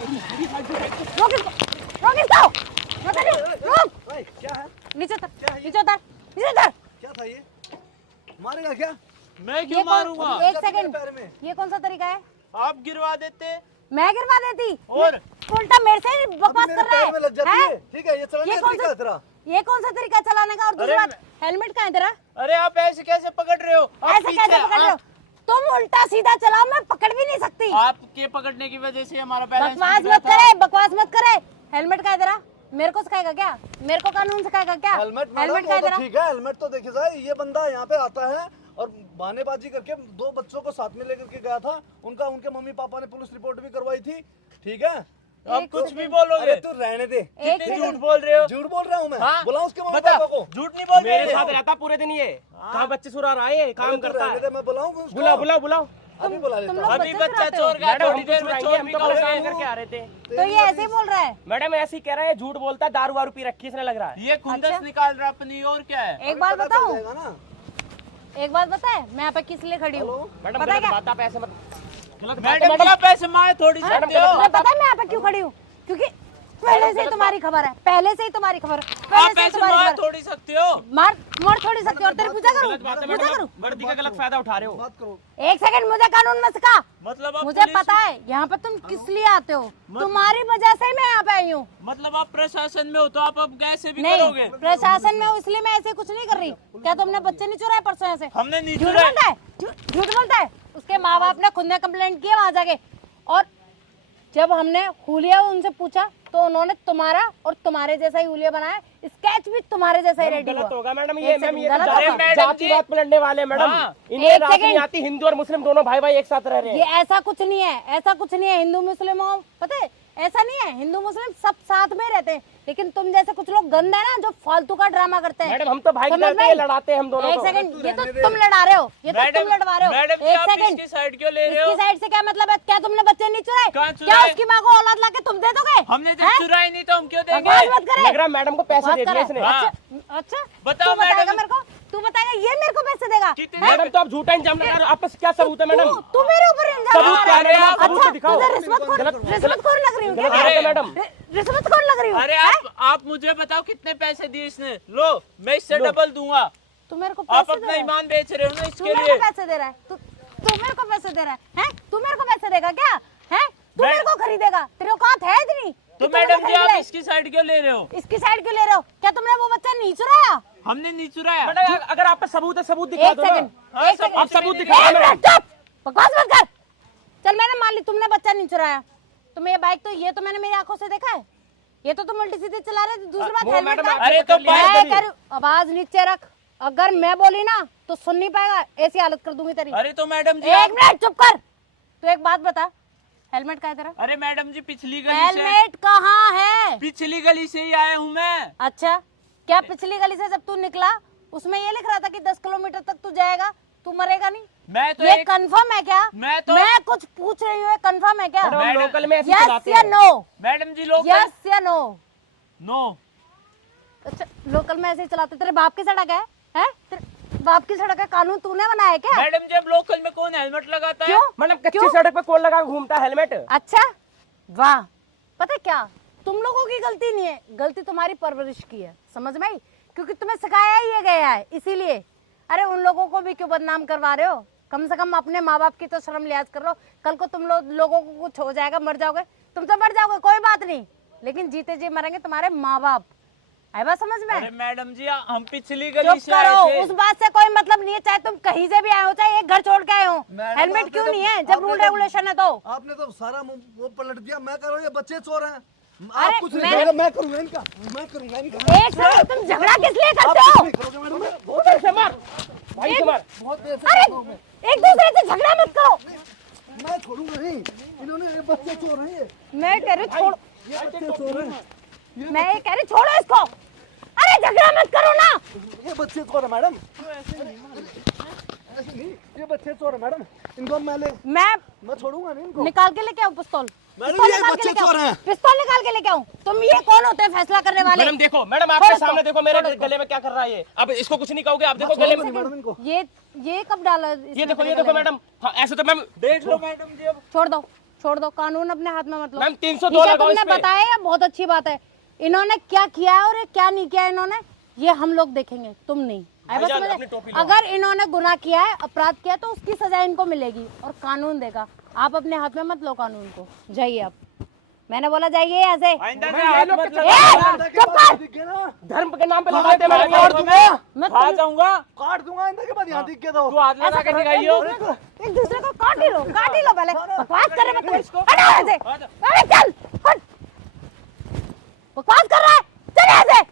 रोक इसको, रोक इसको, रोक। क्या है? नीचे उतर, नीचे उतर, नीचे उतर। क्या था ये? मारेगा क्या? मैं क्यों मारूंगा? एक सेकंड, ये कौन सा तरीका है? आप गिरवा देते मैं गिरवा देती और उल्टा मेरे से बकवास कर रहा पैर में लग जाती है है। ठीक है, ये चलाने का तरीका है तेरा। ये कौन सा तरीका चलाने का? और दूसरी अरे बात, हेलमेट कहाँ है तेरा? अरे आप ऐसे कैसे पकड़ रहे हो? आप ऐसे कैसे पीछे- पकड़ रहे हो? तुम उल्टा सीधा चलाओ, मैं पकड़ भी नहीं सकती। आपके पकड़ने की वजह से हमारा बैलेंस बकवास बिगड़ा मत था। करे, बकवास मत करे। हेलमेट कहाँ है तेरा? मेरे को सिखाएगा क्या? मेरे को कानून सिखाएगा क्या? हेलमेट हेलमेट कहाँ है मैडम, तेरा? ठीक है, हेलमेट तो देखे जाए। ये बंदा यहाँ पे आता है और बहानेबाजी करके 2 बच्चों को साथ में लेकर के गया था। उनके मम्मी पापा ने पुलिस रिपोर्ट भी करवाई थी। ठीक है, अब कुछ भी बोलोगे। अरे तू रहने दे। एक कितने झूठ सेकंड, बोल रहे हो? झूठ बोल रहा हूँ मैं। हाँ? बुलाओ उसके मम्मी बता, पापा को। झूठ नहीं बोल मेरे रहे साथ हो। रहता पूरे दिन ये। कहाँ बच्चे सुरा रहा है, काम अरे तू करता रहने है। दे, मैं बुलाऊं उसको। बुलाओ बुलाओ बुलाओ। अभी बुला तुम लेता लोग हूँ। अभी बच्चे बच्चा चुराते चोर हो। गया, मैडम थोड़ी हम तो देर में चुराएंगे, चोर हम भी तो कहोगे। परेशान करके आ रहे थे। तो ये ऐसे ही बोल रहा है। मैडम ऐसे ही कह रहा है, झूठ बोलता है, दारू वारू पी रखी है इसने लग रहा है। ये खुंदस अच्छा। निकाल रहा अपनी, और क्या है? एक बात पता चल बताऊं, जाएगा ना। एक बात बताए, मैं यहाँ पे किस लिए खड़ी हूँ? मैडम पता है गलत क्या? बात, आप ऐसे मत। गलत बात है, मैडम जी आप ऐसे मार थोड़ी हाँ? सकते हो। तुम्हें पता है मैं यहाँ पे क्यों खड़ी हूँ? क्योंकि पहले से ही तुम्हारी खबर है, पहले से ही तुम्हारी खबर है, पहले आप से ही ऐसे तुम्हारी मार खबर है। थोड़ी सकते हो। मार मोड़ थोड़ी सकती हो। और तेरी पूजा करूँ? गलत बात है पूजा मैडम, करूँ? आप वर्दी का गलत फायदा उठा रहे हो। बात करो। एक सेकंड, मुझे कानून में सिखा। मतलब आप मुझे पुलिस- पता है यहाँ पे तुम किस लिए आते हो। तुम्हारी वजह से ही मैं यहाँ पे आई हूँ। मतलब आप प्रशासन में हो तो आप अब कैसे भी नहीं, करोगे? प्रशासन में हूँ इसलिए मैं ऐसे कुछ नहीं कर रही। क्या तुमने बच्चे नहीं चुराए परसों ऐसे? हमने नहीं झूठ चुराए। बोलता है, झूठ बोलता है। उसके माँ बाप ने खुद ने कंप्लेंट किया वहां जाके, और जब हमने हुलिया उनसे पूछा तो उन्होंने तुम्हारा और तुम्हारे जैसा ही हुलिया बनाया। स्केच भी तुम्हारे जैसा ही रेडी गलत हुआ। होगा मैडम, एक ये सेकंड, मैम ये तो गलत होगा। मैडम जातिवाद जी। पलटने वाले हैं मैडम। हाँ। इन्हें एक रात नहीं सेकंड। आती, हिंदू और मुस्लिम दोनों भाई भाई एक साथ रह रहे ये हैं। ऐसा कुछ नहीं है, ऐसा कुछ नहीं है। हिंदू मुस्लिम हो, पता है ऐसा नहीं है। हिंदू मुस्लिम सब साथ में रहते हैं, लेकिन तुम जैसे कुछ लोग गंदे है ना जो फालतू का ड्रामा करते हैं। मैडम हम तो भाई समझ करते में? हैं, लड़ाते हैं हम दोनों एक को। सेकंड, ये तो तुम लड़ा रहे हो, ये तो तुम लड़वा रहे हो। मैडम जी एक आप सेकंड, इसकी साइड क्यों ले रहे हो? इसकी साइड से क्या मतलब है? क्या तुमने बच्चे नहीं चुराए? कहाँ क्या चुराए? उसकी माँ को औलाद लाके तुम दे दोगे? हमने जब हैं? चुराई नहीं तो हम क्यों देंगे? बकवास मत करे। लग रहा है मैडम को पैसे बकवास दे दिए करे। इसने। हाँ। अच्छा, अच्छा, बताओ तू बताएगा मैडम। मेरे को? तू बताएगा ये मेरे को पैसे देगा? कितने? हैं? मैडम तो आप झूठा इंजाम लगा रहे हो, आपके पास क्या सबूत है मैडम? तू मेरे ऊपर इल्जाम सबूत लगा क्या है रहा है। मैडम? सबूत अच्छा, तो दिखाओ। तुझे रिश्वतखोर लग रही हूँ क्या? गलत बात है अरे, मैडम। रिश्वतखोर लग रही हूँ? अरे हैं? आप मुझे बताओ कितने पैसे दिए इसने? लो मैं इससे लो। डबल दूंगा। तू मेरे को आप पैसे दे अपना रहा है? ईमान बेच रहे हो ना तू इसके मेरे लिए। को पैसे दे रहा है? तू मेरे को पैसे दे रहा है? हैं? तू मेरे को पैसे देगा क्या? हैं? तू मैं- मेरे को खरीदेगा? तेरे औकात है इतनी? तो कि तू मैडम मुझे जी खरीद आप ले? इसकी साइड क्यों ले रहे हो? इसकी साइड क्यों ले रहे हो? क्या तुमने वो बच्चा नहीं चुराया? हमने नहीं चुराया। मैडम अगर आप पे सबूत है, सबूत दिखा एक दो ना। सेकंड, हाँ, एक सेकंड, आप सबूत मैंने दिखाओ एक मैडम। मिनट, चुप! बकवास मत कर। चल मैंने मान ली तुमने बच्चा नहीं चुराया, तो ये बाइक तो ये तो मैंने मेरी आंखों से देखा है। ये तो तुम उल्टी सीधी चला रहे थे। दूसरी बात वो हेलमेट मैडम का। आपने अरे तो पकड़ लिया है, मैं करिए। कह रही हूँ, आवाज नीचे रख। अगर मैं बोली ना तो सुन नहीं पाएगा, ऐसी हालत कर दूंगी तेरी। अरे तो मैडम जी एक मिनट चुप कर। तू एक बात बता, हेलमेट कहाँ है तेरा? अरे मैडम जी पिछली गली से हेलमेट कहाँ है? पिछली गली से ही आया हूँ मैं। अच्छा, क्या पिछली गली से जब तू निकला उसमें ये लिख रहा था कि 10 किलोमीटर तक तू जाएगा, तू मरेगा नहीं? मैं तो ये एक कंफर्म है क्या? मैं तो मैं कुछ पूछ रही हूँ, कंफर्म है क्या? मैडम हम मैडम- लोकल में ऐसे यस चलाते या हैं। नो? मैडम जी लोग यस या नो? नो। अच्छा, लोकल में ऐसे ही चलाते? तेरे बाप की सड़क है? हैं? तेरे बाप की सड़क है, कानून तूने बनाया है क्या? मैडम जी अब लोकल में कौन हेलमेट लगाता है? क्यों? मैडम कच्ची क्यों? सड़क पे कौन लगा के घूमता है हेलमेट? अच्छा, वाह। पता है क्या, तुम लोगों की गलती नहीं है, गलती तुम्हारी परवरिश की है। समझ में आई? क्योंकि तुम्हें सिखाया ही ये गया है, इसीलिए। अरे उन लोगों को भी क्यों बदनाम करवा रहे हो? कम से कम अपने माँ बाप की तो शर्म लिहाज कर लो। कल को तुम लोगों को कुछ हो जाएगा, मर जाओगे, तुम तो मर जाओगे, कोई बात नहीं, लेकिन जीते जी मरेंगे तुम्हारे माँ बाप। आई बात समझ में? अरे मैडम जी हम पिछली चुप गली से करो, आए थे। उस बात से कोई मतलब नहीं है। चाहे तुम कहीं से भी आए हो, चाहे एक घर छोड़ के आए हो, मैडम, हेलमेट आपने क्यों तो- नहीं है जब आपने रूल तो- रेगुलेशन है तो? आपने तो सारा वो पलट दिया। मैं कह रहा हूँ ये बच्चे चोर हैं। अरे, आप कुछ नहीं मैं- करोगे, मैं करूंगा इनका, मैं करूंगा इनका। एक सेकंड, तुम झगड़ा किस लिए आप करते कुछ हो? नहीं करोगे मैडम। मैं बहुत देर से मार भाई से मार। बहुत देर से अरे कर रहा हूँ मैं। एक दूसरे से झगड़ा मत करो। मैं छोड़ूंगा नहीं। इन्होंने ये बच्चे चोर हैं ये मैं कह रही हूँ छोड़, ये बच्चे चोर हैं। मैं ये कह रही छोड़ो इसको। अरे झगड़ा मत करो ना। ये बच्चे चोर है मैडम। ऐसे नहीं, ये बच्चे चोर है मैडम। इनको मैं छोड़ूंगा नहीं इनको। निकाल के लेके आओ पिस्तौल। मैडम, पिस्तौल ये निकाल के बच्चे लेके आओ। चोर हैं। पिस्तौल निकाल के लेके आओ। तुम ये कौन होते हैं फैसला करने वाले? मैडम देखो, मैडम आपके छोड़ सामने इसको, देखो मेरे छोड़ इसको। गले में क्या कर रहा है ये। अब इसको कुछ नहीं कहोगे, आप देखो गले में। मैडम इनको ये कब डाला? ये देखो मैडम। हाँ, ऐसे तो मैम देख लो मैडम जी अब छोड़ दो, छोड़ दो, कानून अपने हाथ में मत लो। मैम, 302 ठीक है, लगाओ इस तुमने पे। बताया, ये बहुत अच्छी बात है। इन्होंने क्या किया है और ये क्या नहीं किया है इन्होंने, ये हम लोग देखेंगे, तुम नहीं। आए बात भाईजान, समझ? अपनी टोपी लो। अगर इन्होंने गुनाह किया है, अपराध किया है, तो उसकी सजा इनको मिलेगी और कानून देगा। आप अपने हाथ में मत लो कानून को। जाइए आप, मैंने बोला जाइए यहाँ से। आइंदा से मैं हाथ ये लोग मत के लगाओ। आइंदा के चुप बाद कर। दिख गया ना, धर्म के नाम पे लगाते हैं काट मैडम। दूंगा, मैं खा तुम- जाऊंगा। काट दूंगा आइंदा के बाद यहाँ दिख गया तो। तू हाथ लगा के दिखाइयो। एक दूसरे को काट ही लो, काट ही लो पहले। बकवास कर रहे हैं इसको। हटो यहाँ से। अरे चल, हट। बकवास कर रहा है, चल यहाँ से।